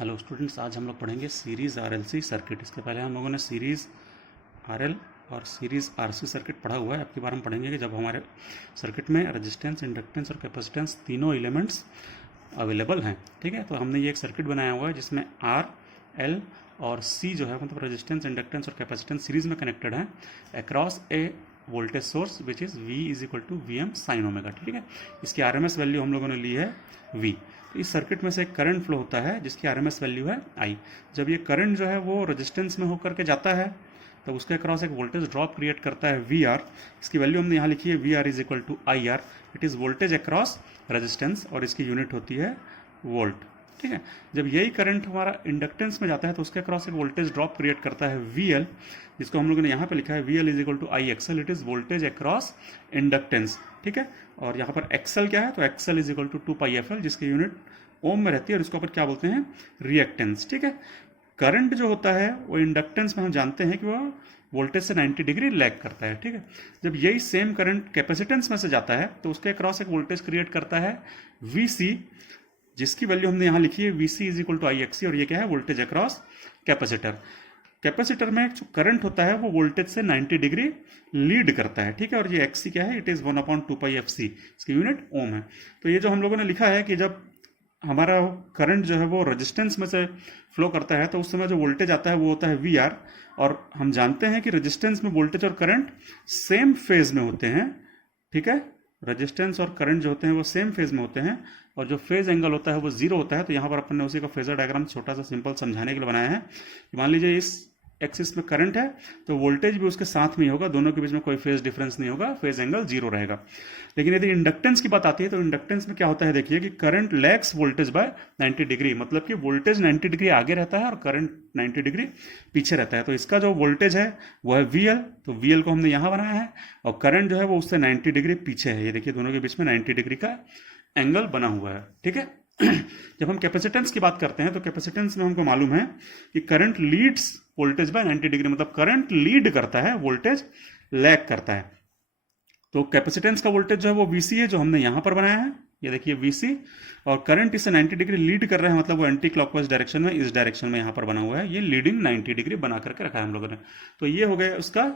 Hello students, आज हम लोग पढ़ेंगे सीरीज़ आरएलसी सर्किट। इसके पहले हम लोगों ने सीरीज़ आरएल और सीरीज़ आरसी सर्किट पढ़ा हुआ है। अब की बार हम पढ़ेंगे कि जब हमारे सर्किट में रेजिस्टेंस, इंडक्टेंस और कैपेसिटेंस तीनों एलिमेंट्स अवेलेबल हैं। ठीक है, तो हमने ये एक सर्किट बनाया हुआ है जिसमें आर, एल और सी जो है मतलब रेजिस्टेंस, इंडक्टेंस और कैपेसिटेंस सीरीज में कनेक्टेड है across a voltage source which is V is equal to V M sine omega. ठीक है, इसकी RMS वैल्यू हम लोगों ने ली है V। तो इस सर्किट में से एक करंट फ्लो होता है जिसकी RMS वैल्यू है I। जब ये करंट जो है वो रेजिस्टेंस में होकर के जाता है तो उसके अक्रॉस एक वोल्टेज ड्रॉप क्रिएट करता है VR। इसकी वैल्यू हमने यहाँ लिखी है VR is equal to IR। It is voltage across resistance और इसकी यूनिट होती है वोल्ट। ठीक है, जब यही करंट हमारा इंडक्टेंस में जाता है तो उसके अक्रॉस एक वोल्टेज ड्रॉप क्रिएट करता है VL, जिसको हम लोगों ने यहाँ पे लिखा है VL is equal to IXL। It is voltage across inductance. ठीक है, और यहाँ पर XL क्या है, तो XL is equal to 2πfL, जिसकी यूनिट ओम में रहती है और इसको अपन क्या बोलते हैं, रिएक्टेंस। ठीक है, करंट जो होता है वो इंडक्टेंस में हम जानते हैं कि वो वोल्टेज से 90 डिग्री लैग करता है। ठीक है, जब यही सेम करंट कैपेसिटेंस में से जाता है तो उसके अक्रॉस एक वोल्टेज क्रिएट करता है VC, जिसकी वैल्यू हमने यहाँ लिखी है VC is equal to IXC। और ये क्या है, वोल्टेज अक्रॉस कैपेसिटर। कैपेसिटर में जो करंट होता है वो वोल्टेज से 90 डिग्री लीड करता है। ठीक है, और ये XC क्या है, इट इज 1/2πfC, इसकी यूनिट ओम है। तो ये जो हम लोगों ने लिखा है कि जब हमारा करंट जो है वो रेजिस्टेंस में से फ्लो करता है तो उस समय जो वोल्टेज आता है वो होता है VR। और हम जानते हैं कि रेजिस्टेंस में वोल्टेज और करंट सेम फेज में होते हैं। ठीक है, रेजिस्टेंस और करंट जो होते हैं वो सेम फेज में होते हैं और जो फेज एंगल होता है वो जीरो होता है। तो यहाँ पर अपन ने उसी का फेजर डायग्राम छोटा सा सिंपल समझाने के लिए बनाया है। मान लीजिए इस एक्सिस में करंट है तो वोल्टेज भी उसके साथ में ही होगा, दोनों के बीच में कोई फेज डिफरेंस नहीं होगा, फेज एंगल जीरो रहेगा। लेकिन यदि इंडक्टेंस की बात आती है तो इंडक्टेंस में क्या होता है, देखिए कि current lags voltage by 90 degree, मतलब कि वोल्टेज 90 डिग्री आगे रहता है और करंट 90 डिग्री पीछे रहता है। तो इसका जो वोल्टेज है वो है VL, तो VL को हमने यहाँ बनाया है और करंट जो है वो उससे 90 डिग्री पीछे है। ये देखिए दोनों के बीच में 90 डिग्री का एंगल बना हुआ है। ठीक है, जब हम कैपेसिटेंस की बात करते हैं तो कैपेसिटेंस में हमको मालूम है कि current leads voltage by 90 degree, मतलब करंट लीड करता है, वोल्टेज लैग करता है। तो कैपेसिटेंस का वोल्टेज जो है वो VC है, जो हमने यहां पर बनाया है। ये देखिए VC, और करंट इससे 90 डिग्री लीड कर रहा है, मतलब वो एंटी क्लॉकवाइज डायरेक्शन में, इस डायरेक्शन में यहां पर बना हुआ है। ये लीडिंग 90 डिग्री बना करके रखा है हम लोगों ने। तो ये हो गया उसका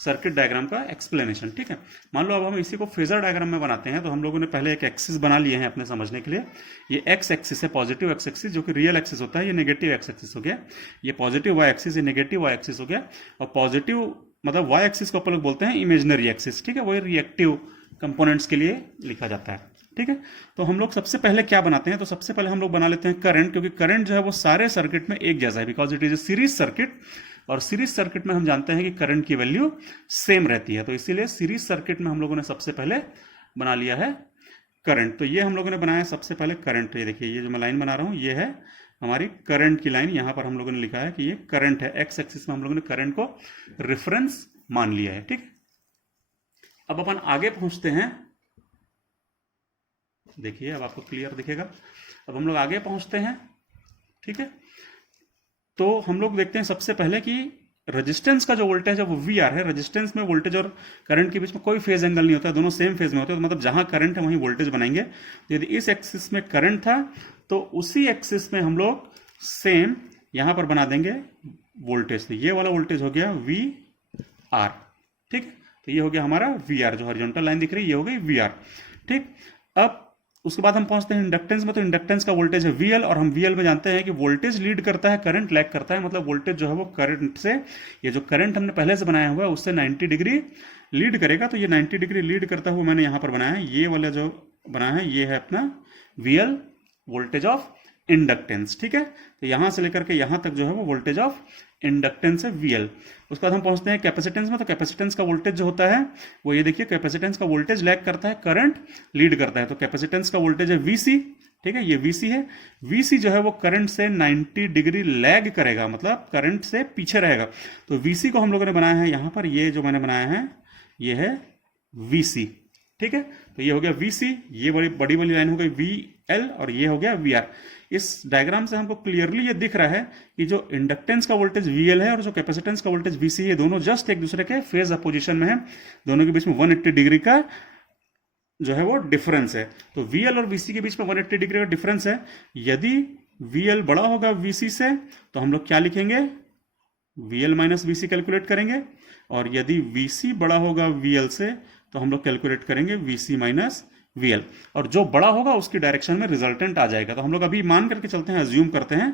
सर्किट डायग्राम का एक्सप्लेनेशन। ठीक है, मान लो अब हम इसी को फेजर डायग्राम में बनाते हैं तो हम लोगों ने पहले एक एक्सिस बना लिए हैं अपने समझने के लिए। ये एक्स एक्सिस है, पॉजिटिव एक्स एक्सिस, जो कि रियल एक्सिस होता है। ये नेगेटिव एक्स एक्सिस हो गया। ये पॉजिटिव वाई एक्सिस, ये नेगेटिव वाई एक्सिस हो गया। और पॉजिटिव मतलब वाई एक्सिस को अपन लोग बोलते हैं इमेजिनरी एक्सिस। ठीक है, वही रिएक्टिव कंपोनेंट्स के लिए लिखा जाता है। ठीक है, तो हम लोग सबसे पहले क्या बनाते हैं, तो सबसे पहले हम लोग बना लेते हैं करंट, क्योंकि करंट जो है वो सारे सर्किट में एक जैसा है, because it is a series circuit. और सीरीज सर्किट में हम जानते हैं कि करंट की वैल्यू सेम रहती है, तो इसीलिए सीरीज सर्किट में हम लोगों ने सबसे पहले बना लिया है करंट। तो ये हम लोगों ने बनाया सबसे पहले करंट। ये देखिए, ये जो मैं लाइन बना रहा हूं ये है हमारी करंट की लाइन। यहां पर हम लोगों ने लिखा है कि ये करंट है। एक्स एक्सिस में हम लोगों ने करंट को रेफरेंस मान लिया है। ठीक, अब अपन आगे पहुंचते हैं। देखिए अब आपको क्लियर दिखेगा। अब हम लोग आगे पहुंचते हैं। ठीक है, तो हम लोग देखते हैं सबसे पहले कि रेजिस्टेंस का जो वोल्टेज है वो VR है। रेजिस्टेंस में वोल्टेज और करंट के बीच में कोई फेज एंगल नहीं होता, दोनों सेम फेज में होते हैं। तो मतलब जहां करंट है वहीं वोल्टेज बनाएंगे। तो यदि इस एक्सिस में करंट था तो उसी एक्सिस में हम लोग सेम यहां पर बना देंगे वोल्टेज। तो ये वाला वोल्टेज हो गया VR। ठीक, तो ये हो गया हमारा VR, जो हॉरिजॉन्टल लाइन दिख रही है ये हो गई VR। ठीक, अब उसके बाद हम पहुंचते हैं इंडक्टेंस में। तो इंडक्टेंस का वोल्टेज है VL, और हम VL में जानते हैं कि वोल्टेज लीड करता है, करंट लैग करता है। मतलब वोल्टेज जो है वो करंट से, ये जो करंट हमने पहले से बनाया हुआ है उससे 90 डिग्री लीड करेगा। तो ये 90 डिग्री लीड करता हुआ मैंने यहां पर बनाया है। ये वाला जो बनाया है ये है अपना VL, वोल्टेज ऑफ इंडक्टेंस। ठीक है, तो यहां से लेकर के यहां तक जो है वो वोल्टेज ऑफ इंडक्टेंस है VL। उसके बाद हम पहुंचते हैं कैपेसिटेंस में। तो कैपेसिटेंस का वोल्टेज जो होता है वो ये देखिए, कैपेसिटेंस का वोल्टेज लैग करता है, करंट लीड करता है। तो कैपेसिटेंस का वोल्टेज है VC। ठीक है, ये VC है। VC जो है वो करंट से 90 डिग्री लैग करेगा, मतलब करंट से पीछे रहेगा। तो VC को हम लोगों ने बनाया है यहां पर, ये जो मैंने बनाया है ये है VC। ठीक है, तो ये हो गया VC, ये बड़ी बड़ी वाली लाइन हो गई VL, और ये हो गया VR। इस डायग्राम से हमको क्लियरली ये दिख रहा है कि जो इंडक्टेंस का वोल्टेज VL है और जो कैपेसिटेंस का वोल्टेज VC है, दोनों जस्ट एक दूसरे के फेज अपोजिशन में है। दोनों के बीच में 180 डिग्री का जो है वो डिफरेंस है। तो VL और VC के बीच में 180 डिग्री का डिफरेंस है। यदि VL बड़ा होगा VC से तो हम लोग क्या लिखेंगे, VL माइनस VC कैलकुलेट करेंगे, और यदि VC बड़ा होगा VL से तो हम लोग कैलकुलेट करेंगे VC माइनस VL, और जो बड़ा होगा उसकी डायरेक्शन में रिजल्टेंट आ जाएगा। तो हम लोग अभी मान करके चलते हैं, अज्यूम करते हैं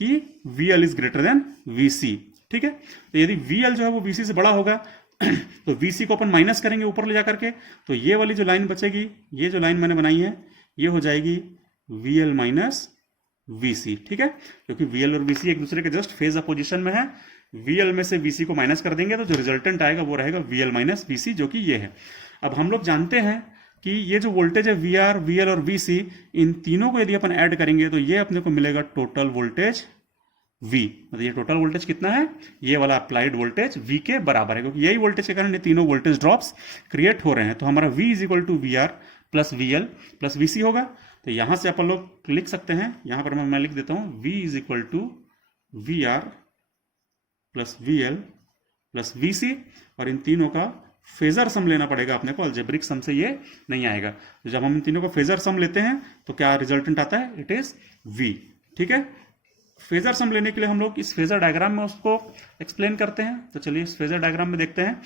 कि VL is greater then VC, ठीक है। तो यदि VL जो है वो VC से बड़ा होगा तो VC को अपन माइनस करेंगे ऊपर ले जा करके, तो ये वाली जो लाइन बचेगी, ये जो लाइन मैंने बनाई है ये हो जाएगी VL माइनस VC, ठीक है, क्योंकि VL और VC एक दूसरे के जस्ट फेज अपोजिशन में है। VL में से VC को माइनस कर देंगे तो जो रिजल्टेंट आएगा वो रहेगा VL माइनस VC, जो कि ये है। अब हम लोग जानते हैं कि ये जो वोल्टेज है VR, VL और VC, इन तीनों को यदि अपन ऐड करेंगे तो ये अपने को मिलेगा टोटल वोल्टेज V। मतलब ये टोटल वोल्टेज कितना है, ये वाला अप्लाइड वोल्टेज V के बराबर है, क्योंकि यही वोल्टेज के कारण ये तीनों वोल्टेज ड्रॉप्स क्रिएट हो रहे हैं। तो हमारा V is equal to VR plus VL plus VC होगा। तो यहां से अपन लोग लिख सकते हैं, यहां पर मैं लिख देता हूं V is equal to VR plus VL plus VC, और इन तीनों का फेजर सम लेना पड़ेगा अपने को, अलजेब्रिक सम से ये नहीं आएगा। तो जब हम इन तीनों का फेजर सम लेते हैं तो क्या रिजल्टेंट आता है, इट इज V, ठीक है। फेजर सम लेने के लिए हम लोग इस फेजर डायग्राम में उसको एक्सप्लेन करते हैं। तो चलिए इस फेजर डायग्राम में देखते हैं,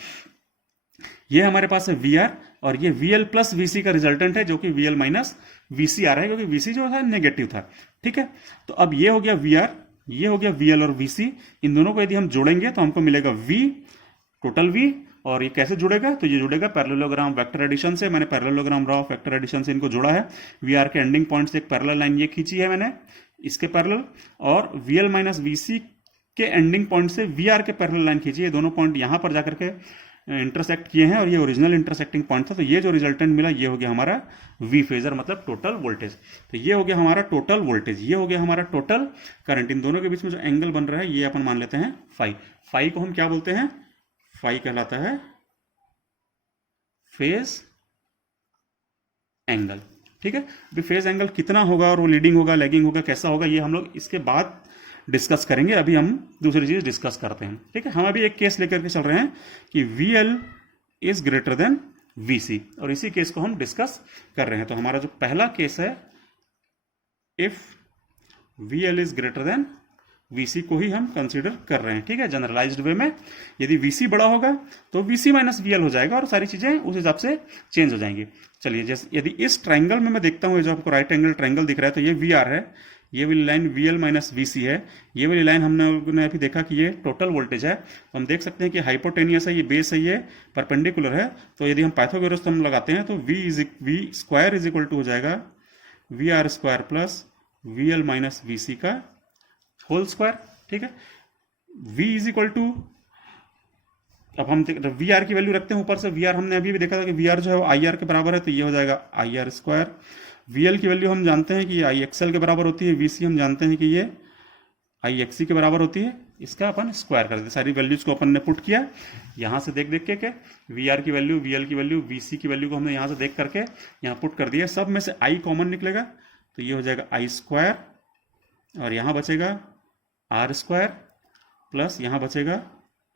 ये हमारे पास है VR और ये VL प्लस VC का रिजल्टेंट है, जो कि VL माइनस VC आ रहा है, क्योंकि VC जो था नेगेटिव था, ठीक है। तो अब ये हो गया VR, ये हो गया VL और VC, इन दोनों को यदि हम जोड़ेंगे तो हमको मिलेगा V, टोटल V। और ये कैसे जुड़ेगा, तो ये जुड़ेगा पैरेललोग्राम वेक्टर एडिशन से। मैंने parallelogram law of vector addition से इनको जोड़ा है। VR के एंडिंग पॉइंट से एक पैरेलल लाइन ये खींची है मैंने, इसके पैरेलल, और VL माइनस VC के एंडिंग पॉइंट से VR के पैरेलल लाइन खींची है। दोनों पॉइंट यहां पर जाकर के इंटरसेक्ट किए हैं और ये ओरिजिनल इंटरसेक्टिंग पॉइंट था। तो ये जो रिजल्टेंट मिला ये हो गया हमारा V फेजर, मतलब टोटल वोल्टेज। तो ये हो गया हमारा टोटल वोल्टेज, ये हो गया हमारा टोटल करंट। इन दोनों के बीच में जो एंगल बन रहा है ये अपन मान लेते हैं फाई। फाई को हम क्या बोलते हैं, फाई कहलाता है फेज एंगल, ठीक है। अभी फेज एंगल कितना होगा और वो लीडिंग होगा, लैगिंग होगा, कैसा होगा, ये हम लोग इसके बाद डिस्कस करेंगे। अभी हम दूसरी चीज डिस्कस करते हैं, ठीक है। हम अभी एक केस लेकर के चल रहे हैं कि VL is greater then VC, और इसी केस को हम डिस्कस कर रहे हैं। तो हमारा जो पहला केस है, if VL is greater then VC को ही हम कंसीडर कर रहे हैं, ठीक है, जनरलाइज्ड वे में। यदि VC बड़ा होगा तो VC माइनस VL हो जाएगा और सारी चीजें उस हिसाब से चेंज हो जाएंगी। चलिए, जैसे यदि इस ट्राइंगल में मैं देखता हूं, जो आपको राइट एंगल ट्राइंगल दिख रहा है, तो ये VR है, ये वाली लाइन VL माइनस VC है, ये वाली लाइन हमने अभी देखा कि ये टोटल वोल्टेज है। तो हम देख सकते हैं कि हाइपोटेनियस है, ये बेस है, ये परपेंडिकुलर है। तो यदि हम पाइथागोरस थ्योरम लगाते हैं तो V square is equal to हो जाएगा VR square plus VL minus VC का होल स्क्वायर, ठीक है। V इज इक्वल टू, अब हम VR की वैल्यू रखते हैं ऊपर से। VR हमने अभी भी देखा था कि VR जो है वो IR के बराबर है, तो ये हो जाएगा IR स्क्वायर। VL की वैल्यू हम जानते हैं कि ये IXL के बराबर होती है, VC हम जानते हैं कि ये IXC के बराबर होती है। इसका अपन स्क्वायर कर देते, सारी वैल्यूज को अपन ने पुट किया यहां से देख देख के VR की वैल्यू, VL की वैल्यू, VC की वैल्यू को हमने यहां से देख करके यहाँ पुट कर दिया। सब में से I कॉमन निकलेगा, तो ये हो जाएगा I स्क्वायर, और यहां बचेगा R स्क्वायर प्लस यहां बचेगा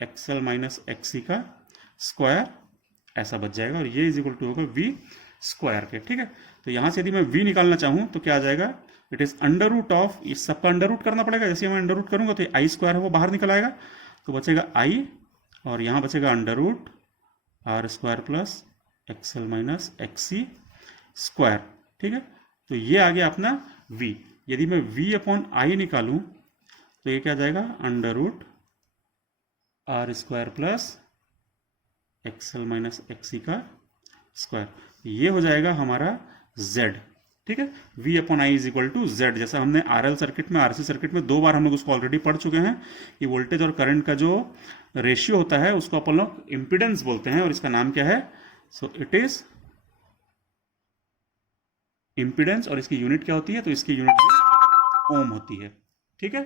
XL माइनस XC का स्क्वायर, ऐसा बच जाएगा, और ये इज इक्वल टू होगा V स्क्वायर के, ठीक है। तो यहां से यदि मैं V निकालना चाहूं तो क्या आ जाएगा, it is under root of, इस सबका अंडर रूट करना पड़ेगा। जैसे मैं अंडर रूट करूंगा तो I स्क्वायर है वो बाहर निकल आएगा, तो बचेगा I, और यहां बचेगा under root R square plus XL minus XC square, ठीक है। तो ये आ गया अपना V। यदि मैं V अपॉन I निकालूं तो ये क्या जाएगा, under root R square plus XL minus XC का स्क्वायर, ये हो जाएगा हमारा Z, ठीक है। V upon I is equal to Z। जैसा हमने RL सर्किट में, RC सर्किट में 2 बार हम लोग उसको ऑलरेडी पढ़ चुके हैं कि वोल्टेज और करंट का जो रेशियो होता है उसको अपन लोग इंपिडेंस बोलते हैं, और इसका नाम क्या है, सो इट इज इंपिडेंस। और इसकी यूनिट क्या होती है, तो इसकी यूनिट ओम होती है, ठीक है।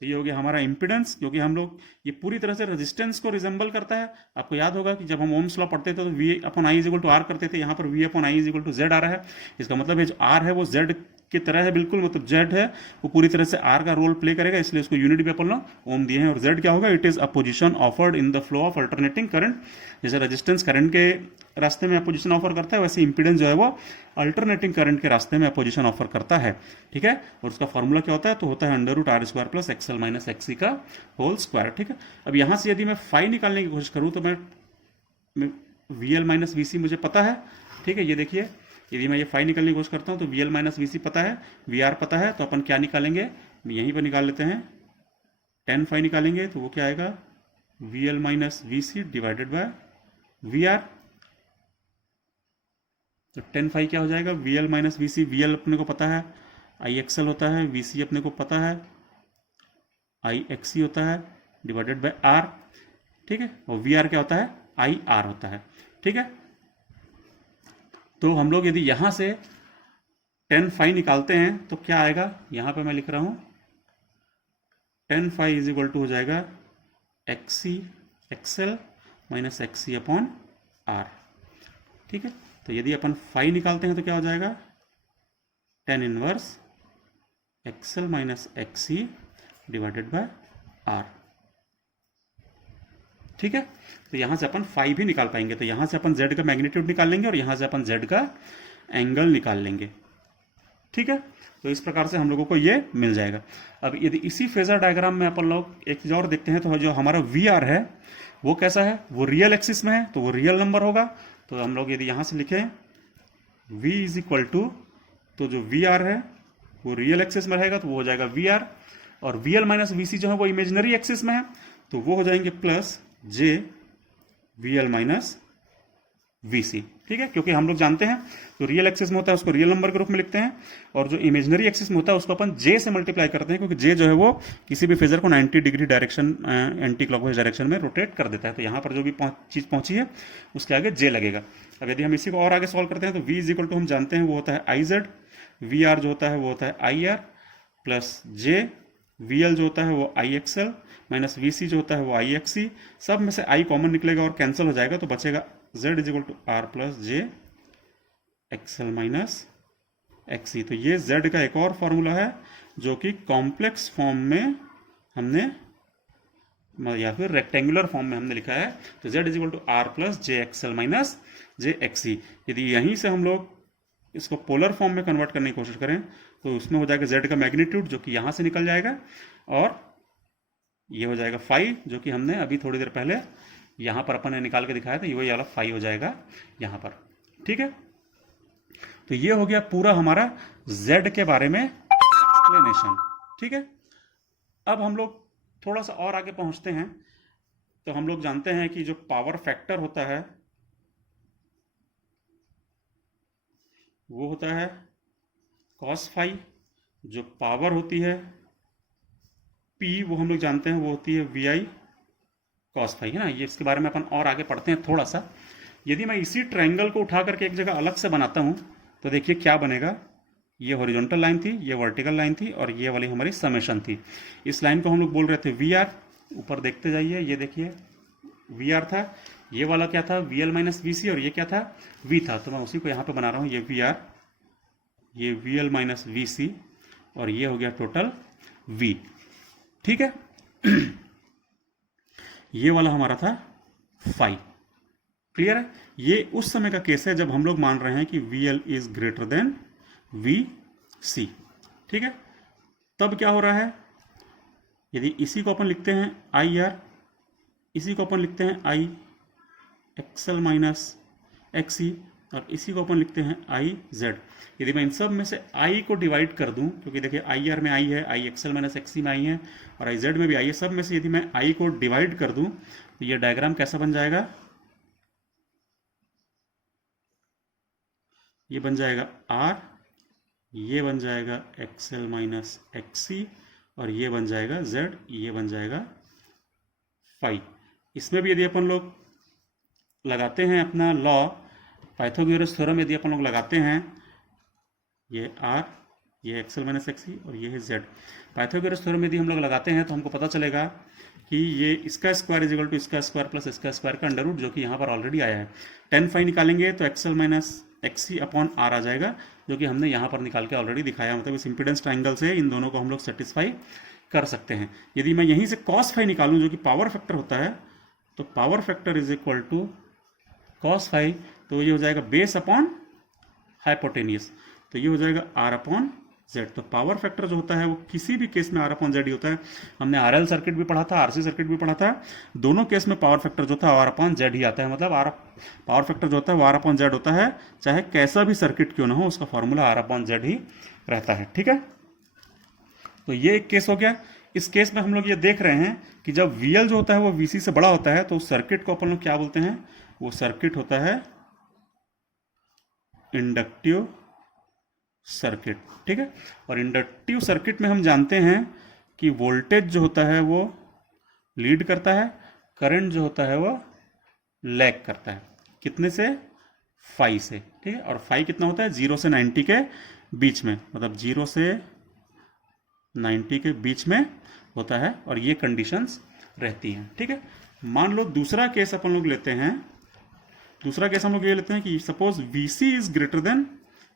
तो ये हो गया हमारा इंपिडेंस, क्योंकि हम लोग ये पूरी तरह से रेजिस्टेंस को रिजेंबल करता है। आपको याद होगा कि जब हम ओम्स लॉ पढ़ते थे तो V upon I is equal to R करते थे, यहाँ पर V upon I is equal to Z आ रहा है। इसका मतलब है जो R है वो Z की तरह है बिल्कुल, मतलब जेड है वो पूरी तरह से आर का रोल प्ले करेगा, इसलिए उसको यूनिट भी अपन लोग ओम दिए हैं। और जेड क्या होगा, it is a position offered in the flow of alternating current. जैसे रेजिस्टेंस करंट के रास्ते में अपोजिशन ऑफर करता है, वैसे इंपीडेंस जो है वो अल्टरनेटिंग करंट के रास्ते में अपोजिशन ऑफर करता है, ठीक है। और उसका फॉर्मूला क्या होता है, तो होता है under root R square plus XL minus XC का होल स्क्वायर, ठीक है। अब यहां से यदि मैं फाई निकालने की कोशिश करूं तो मैं वी एल माइनस वी सी मुझे पता है, ठीक है। ये देखिए, यदि मैं ये फाई निकालने की कोशिश करता हूँ तो वी एल माइनस वी सी पता है, वी आर पता है, तो अपन क्या निकालेंगे, यहीं पर निकाल लेते हैं, टेन फाई निकालेंगे तो वो क्या आएगा, V L minus V C divided by V R. तो टेन फाई क्या हो जाएगा, V L minus V C, V L अपने को पता है आई एक्सएल होता है, वी सी अपने को पता है आई एक्सी होता है डिवाइडेड बाय आर, ठीक है। और वी आर क्या होता है, आई आर होता है, ठीक है। तो हम लोग यदि यहां से टेन फाई निकालते हैं तो क्या आएगा, यहां पे मैं लिख रहा हूं tan phi is equal to हो जाएगा XC XL minus XC upon R, ठीक है। तो यदि अपन फाई निकालते हैं तो क्या हो जाएगा, tan inverse XL minus XC divided by R, ठीक है। तो यहां से अपन फाई भी निकाल पाएंगे, तो यहां से अपन जेड का मैग्नीट्यूड निकाल लेंगे और यहां से अपन जेड का एंगल निकाल लेंगे, ठीक है। तो इस प्रकार से हम लोगों को ये मिल जाएगा। अब यदि इसी फेजर डायग्राम में अपन लोग एक चीज और देखते हैं, तो जो हमारा वी आर है वो कैसा है, वो रियल एक्सिस में है, तो वो रियल नंबर होगा। तो हम लोग यदि यहां से लिखें v इज इक्वल टू, तो जो वी आर है वो रियल एक्सिस में रहेगा तो वो हो जाएगा वी आर, और वी एल माइनस वी सी जो है वो इमेजिनरी एक्सिस में है तो वो हो जाएंगे plus J V L minus V C, ठीक है। क्योंकि हम लोग जानते हैं जो रियल एक्सिस में होता है उसको रियल नंबर के रूप में लिखते हैं, और जो इमेजिनरी एक्सिस में होता है उसको अपन जे से मल्टीप्लाई करते हैं, क्योंकि जे जो है वो किसी भी फेजर को 90 degree direction anti clockwise direction में रोटेट कर देता है। तो यहाँ पर जो भी चीज पहुंची है उसके आगे जे लगेगा। अब यदि हम इसी को और आगे सॉल्व करते हैं तो वी इज इक्वल टू हम जानते हैं वो होता है आई जेड, वी आर जो होता है वो होता है I R plus J V L जो होता है वो आई एक्सएल माइनस वी सी जो होता है वो आई एक्स सी, सब में से आई कॉमन निकलेगा और कैंसिल हो जाएगा, तो बचेगा z is equal to R plus j XL minus XC. तो ये z का एक और फॉर्मूला है जो कि कॉम्प्लेक्स फॉर्म में हमने या फिर रेक्टेंगुलर फॉर्म में हमने लिखा है। तो z is equal to R plus j XL minus j XC. यदि यहीं से हम लोग इसको पोलर फॉर्म में कन्वर्ट करने की कोशिश करें तो उसमें हो जाएगा z का मैग्नीट्यूड जो कि यहां से निकल जाएगा, और ये हो जाएगा फाई जो कि हमने अभी थोड़ी देर पहले यहां पर अपन ने निकाल के दिखाया था, ये वही वाला फाई हो जाएगा यहां पर, ठीक है। तो ये हो गया पूरा हमारा z के बारे में एक्सप्लेनेशन, ठीक है। अब हम लोग थोड़ा सा और आगे पहुंचते हैं। तो हम लोग जानते हैं कि जो पावर फैक्टर होता है वो होता है कॉस फाई, जो पावर होती है P वो हम लोग जानते हैं वो होती है वी आई कॉस फाई, है ना। ये इसके बारे में अपन और आगे पढ़ते हैं थोड़ा सा। यदि मैं इसी ट्रायंगल को उठा करके एक जगह अलग से बनाता हूं तो देखिए क्या बनेगा, ये हॉरिजॉन्टल लाइन थी, ये वर्टिकल लाइन थी, और ये वाली हमारी समेशन थी। इस लाइन को हम लोग बोल रहे थे वी आर, ऊपर देखते जाइए, ये देखिए वी आर था, ये वाला क्या था वी एल माइनस वी सी, और ये क्या था वी था। तो मैं उसी को यहाँ पे बना रहा हूँ, ये वी आर, ये वी एल माइनस वी सी, और ये हो गया टोटल वी, ठीक है। ये वाला हमारा था फाई, क्लियर है। ये उस समय का केस है जब हम लोग मान रहे हैं कि V L is greater than V C, ठीक है। तब क्या हो रहा है, यदि इसी को अपन लिखते हैं आई आर, इसी को अपन लिखते हैं आई एक्सएल माइनस एक्सी, और इसी को अपन लिखते हैं आई जेड। यदि मैं इन सब में से आई को डिवाइड कर दूं, क्योंकि देखिए आई आर में आई है, आई एक्सएल माइनस एक्सी में आई है, और आई जेड में भी आई है, सब में से यदि मैं आई को डिवाइड कर दूं तो ये डायग्राम कैसा बन जाएगा, ये बन जाएगा आर, ये बन जाएगा एक्सएल माइनस एक्सी, और ये बन जाएगा जेड, ये बन जाएगा फाई। इसमें भी यदि अपन लोग लगाते हैं अपना लॉ पाइथागोरस थ्योरम, यदि अपन लोग लगाते हैं, ये आर, ये एक्सएल माइनस एक्सी, और ये है जेड। पाइथागोरस थ्योरम यदि हम लोग लगाते हैं तो हमको पता चलेगा कि ये इसका स्क्वायर इज इक्वल टू इसका स्क्वायर प्लस इसका स्क्वायर का अंडर रूट, जो कि यहाँ पर ऑलरेडी आया है। 10 फाई निकालेंगे तो XL minus XC upon R आ जाएगा, जो कि हमने यहाँ पर निकाल के ऑलरेडी दिखाया। मतलब इस इम्पीडेंस ट्राइंगल से इन दोनों को हम लोग सेटिस्फाई कर सकते हैं। यदि मैं यहीं से cos फाई निकालूं जो कि पावर फैक्टर होता है, तो power factor is equal to cos phi, तो ये हो जाएगा बेस अपॉन हाइपोटेनियस, तो ये हो जाएगा R अपॉन Z। तो पावर फैक्टर जो होता है वो किसी भी केस में R अपॉन Z ही होता है। हमने RL सर्किट भी पढ़ा था, RC सर्किट भी पढ़ा था, दोनों केस में पावर फैक्टर जो था R अपॉन Z ही आता है। मतलब पावर फैक्टर जो होता है वो R अपॉन Z होता है, चाहे कैसा भी सर्किट क्यों ना हो, उसका फॉर्मूला R अपॉन Z ही रहता है। ठीक है, तो ये एक केस हो गया। इस केस में हम लोग ये देख रहे हैं कि जब VL जो होता है वो VC से बड़ा होता है, तो उस सर्किट को अपन लोग क्या बोलते हैं, वो सर्किट होता है इंडक्टिव सर्किट। ठीक है, और इंडक्टिव सर्किट में हम जानते हैं कि वोल्टेज जो होता है वो लीड करता है, करंट जो होता है वो लैग करता है। कितने से? फाई से। ठीक है, और फाई कितना होता है? 0 से 90 के बीच में, मतलब 0 से 90 के बीच में होता है, और ये कंडीशंस रहती हैं। ठीक है, मान लो दूसरा केस अपन लोग लेते हैं। दूसरा केस हम लोग ये लेते हैं कि suppose VC is greater then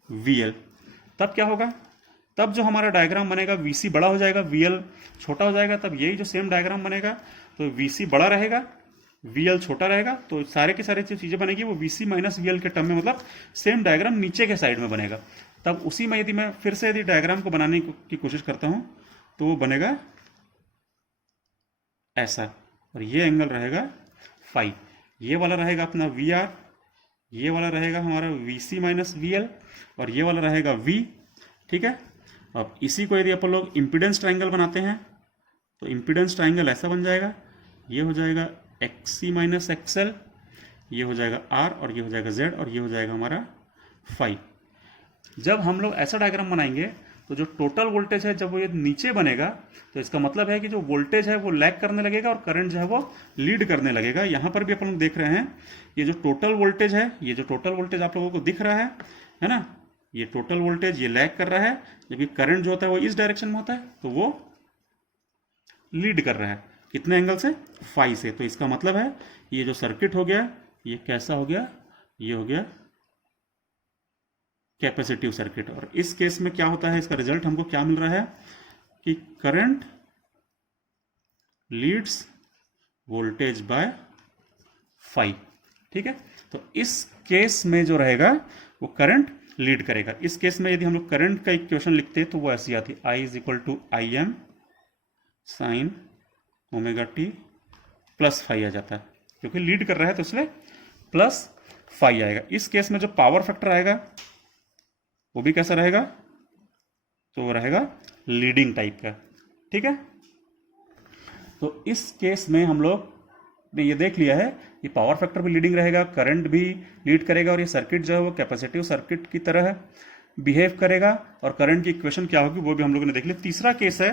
VL। तब क्या होगा? तब जो हमारा डायग्राम बनेगा, VC बड़ा हो जाएगा, VL छोटा हो जाएगा। तब यही जो सेम डायग्राम बनेगा, तो VC बड़ा रहेगा, VL छोटा रहेगा, तो सारे के सारे जो चीज़ें बनेगी वो VC माइनस VL के टर्म में, मतलब सेम डायग्राम नीचे के साइड में बनेगा। तब उसी में यदि मैं फिर से यदि डायग्राम को बनाने की कोशिश करता हूं, तो वो बनेगा ऐसा, और ये एंगल रहेगा फाई। ये वाला रहेगा अपना VR, ये वाला रहेगा हमारा VC माइनस VL, और ये वाला रहेगा V। ठीक है, अब इसी को यदि अपन लोग इम्पीडेंस ट्राइंगल बनाते हैं, तो इम्पीडेंस ट्राइंगल ऐसा बन जाएगा, ये हो जाएगा XC माइनस XL, ये हो जाएगा R, और ये हो जाएगा Z, और ये हो जाएगा हमारा फाई। जब हम लोग ऐसा डायग्राम बनाएंगे, तो जो टोटल वोल्टेज है जब वो ये नीचे बनेगा, तो इसका मतलब है कि जो वोल्टेज है वो लैग करने लगेगा और करंट जो है वो लीड करने लगेगा। यहाँ पर भी अपन लोग देख रहे हैं, ये जो टोटल वोल्टेज है, ये जो टोटल वोल्टेज आप लोगों को दिख रहा है ना, ये टोटल वोल्टेज ये लैग कर रहा है, जबकि करंट जो होता है वो इस डायरेक्शन में होता है, तो वो लीड कर रहा है। कितने एंगल से? फाई से। तो इसका मतलब है ये जो सर्किट हो गया, ये कैसा हो गया? ये हो गया कैपेसिटिव सर्किट। और इस केस में क्या होता है, इसका रिजल्ट हमको क्या मिल रहा है कि current leads voltage by phi. ठीक है, तो इस केस में जो रहेगा वो करंट लीड करेगा। इस केस में यदि हम लोग करंट का इक्वेशन लिखते हैं, तो वो ऐसी आती है, I is equal to IM sine omega T plus phi आ जाता है, क्योंकि लीड कर रहा है तो इसलिए प्लस फाई आएगा। इस केस में जो पावर फैक्टर आएगा वो भी कैसा रहेगा? तो वो रहेगा लीडिंग टाइप का। ठीक है, तो इस केस में हम लोग ने ये देख लिया है कि पावर फैक्टर भी लीडिंग रहेगा, करंट भी लीड करेगा, और ये सर्किट जो है वो कैपेसिटिव सर्किट की तरह बिहेव करेगा, और करंट की इक्वेशन क्या होगी वो भी हम लोगों ने देख लिया। तीसरा केस है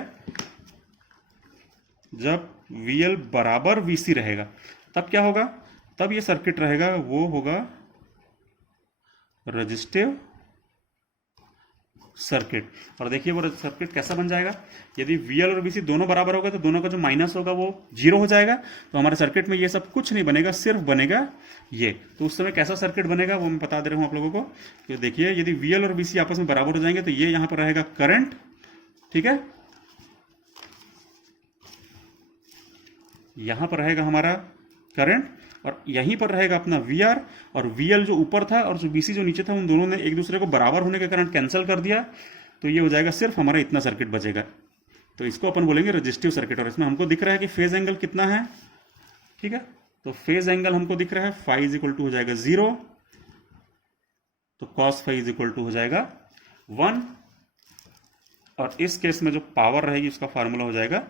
जब VL बराबर VC रहेगा, तब क्या होगा? तब ये सर्किट रहेगा वो होगा रेजिस्टिव सर्किट। और देखिए वो सर्किट कैसा बन जाएगा, यदि VL और VC दोनों बराबर होगा, तो दोनों का जो माइनस होगा वो 0 हो जाएगा। तो हमारे सर्किट में ये सब कुछ नहीं बनेगा, सिर्फ बनेगा ये। तो उस समय कैसा सर्किट बनेगा वो मैं बता दे रहा हूं आप लोगों को। तो देखिए, यदि VL और VC आपस में बराबर हो जाएंगे, तो ये यहां पर रहेगा करंट। ठीक है, यहां पर रहेगा हमारा करंट, और यहीं पर रहेगा अपना VR, और VL जो ऊपर था और जो VC जो नीचे था, उन दोनों ने एक दूसरे को बराबर होने के कारण कैंसिल कर दिया। तो ये हो जाएगा, सिर्फ हमारा इतना सर्किट बचेगा। तो इसको अपन बोलेंगे रेजिस्टिव सर्किट। और इसमें हमको दिख रहा है कि फेज एंगल कितना है। ठीक है, तो फेज एंगल हमको दिख रहा है फाई इज इक्वल टू हो जाएगा 0, तो cos phi is equal to हो जाएगा 1, और इस केस में जो पावर रहेगी उसका फार्मूला हो जाएगा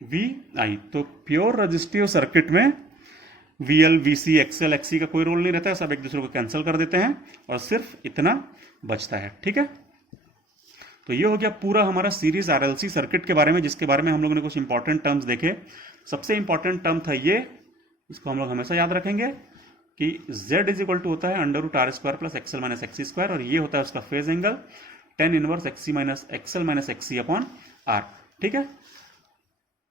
VI। तो प्योर रेजिस्टिव सर्किट में VL, VC, XL, XC का कोई रोल नहीं रहता है, सब एक दूसरे को कैंसिल कर देते हैं और सिर्फ इतना बचता है। ठीक है, तो ये हो गया पूरा हमारा सीरीज RLC सर्किट के बारे में, जिसके बारे में हम लोगों ने कुछ इंपॉर्टेंट टर्म्स देखे। सबसे इंपॉर्टेंट टर्म था ये, इसको हम लोग हमेशा याद रखेंगे कि Z इज इक्वल टू होता है √R square plus XL minus XC square, और ये होता है उसका phase angle tan inverse XC minus XL minus XC upon R। ठीक है,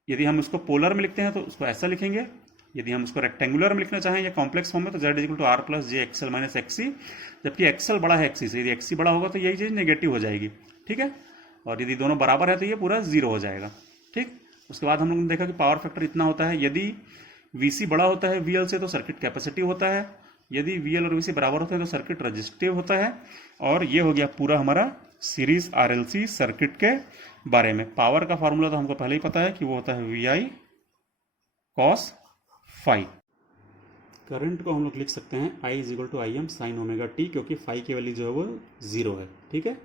यदि हम उसको पोलर में लिखते हैं तो उसको ऐसा लिखेंगे यदि हम उसको रेक्टेंगुलर में लिखना चाहें या कॉम्प्लेक्स फॉर्म में तो z equal to R plus j XL minus XC, जबकि एक्सएल बड़ा है एक्सी से, यदि एक्सी बड़ा होगा तो यही चीज़ नेगेटिव हो जाएगी, ठीक है। और यदि दोनों बराबर है तो ये पूरा जीरो हो जाएगा, ठीक। उसके बाद हम लोगों ने देखा कि पावर फैक्टर इतना होता है, यदि वीसी बड़ा होता है वीएल से तो सर्किट कैपेसिटिव होता है, यदि वीएल और वीसी बराबर होते हैं तो सर्किट रजिस्टिव होता है। और ये हो गया पूरा हमारा सीरीज आरएलसी सर्किट के बारे में। पावर का फॉर्मूला तो हमको पहले ही पता है कि वो होता है V I cos phi. Current को हम लोग लिख सकते हैं I is equal to I M sine omega t, क्योंकि फाई की वैल्यू जो है वो जीरो है, ठीक है।